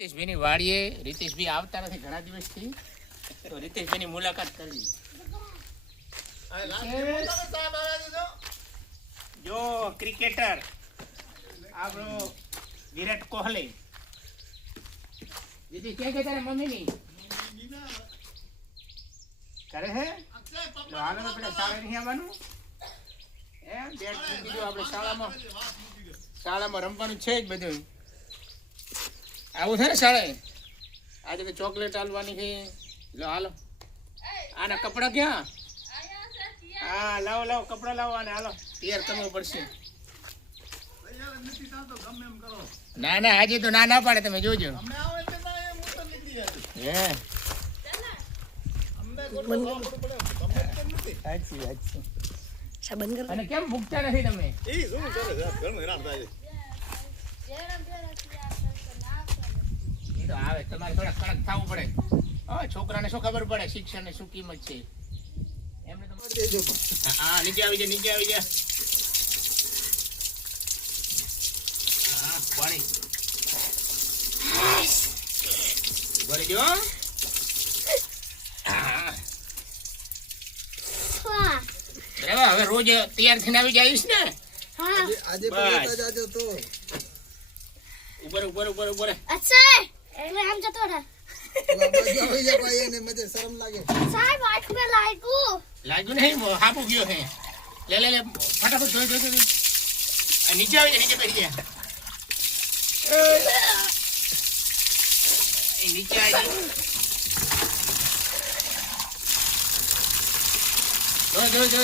રીતેશભાઈની વાડીએ રીતેશભાઈ આવતા નથી ઘણા દિવસથી, તો રીતેશભાઈની મુલાકાત કરવી. જો ક્રિકેટર આપણો વિરાટ કોહલી. દીદી ક્યાં કે તારે મમ્મી ની કરે હે? હાલો તો પેલા શાળા નહીં આવવાનું એમ બેટ બીજું આપણે શાળામાં રમવાનું છે જ બધું. આવું છે ને શાળાએ આજે તો ચોકલેટ આલવાની છે. લો હાલો આના કપડા ક્યાં? હા લાવો કપડા લાવો આને હાલો તૈયાર કરવું પડશે. ના આજે તો ના પાડે તમે જોજો. હે અને કેમ ભૂખતા નથી તમે? આવે તમારે થોડા કડક થવું પડે. છોકરાને શું ખબર પડે શિક્ષણ ની શું કિંમત છે એમને તો. હા નીચે આવી જા. હા પાણી ભરી જો. બરાબર હવે રોજ તૈયાર થઈને આવી જઈશ ને? ઉપર અચ્છા એટલે આમ જતો રહે. લાગ્યું નહીં હાપુ ગયો છે. લે ફટાફટ જોઈ નીચે આવી જાય. નીચે બેસી ગયા. નીચે આવી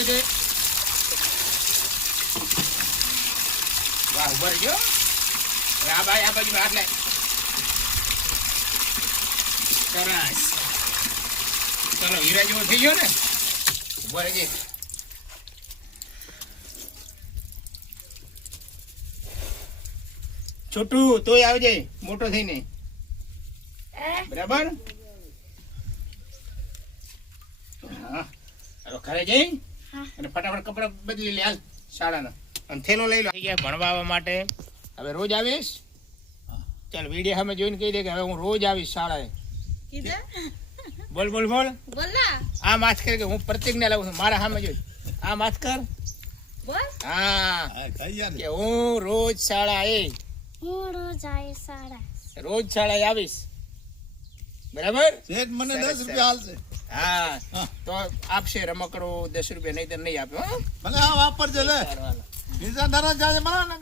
જોઈ. વાહ ઉભર ગયો. આ બાજુ હાથ લાય. સરસ. ચલો હીરા જેવો થઈ ગયો ને. ઉભર છે. છોટું તોય આવી જાય મોટો થઈને. બરાબર. હા ઘરે જઈ અને ફટાફટ કપડા બદલી લે હાલ શાળાના. અને થેલો લઈ લો. ભણવા આવવા માટે હવે રોજ આવીશ. ચાલ વિડીયો સામે જોઈને કહી દે કે હવે હું રોજ આવીશ શાળાએ. બોલ આ માસ્ક કર કે હું પ્રતિજ્ઞા લાવું છું મારા સામે જોઈ. આ માસ્ક કર. હા કે હું રોજ શાળાએ આવીશ. બરાબર. મને 10 રૂપિયા હાલશે. હા તો આપશે રમકડો 10 રૂપિયા નહીં તો નહીં આપે. મને આ વાપરજે લે. બીજા દરજ જાય મને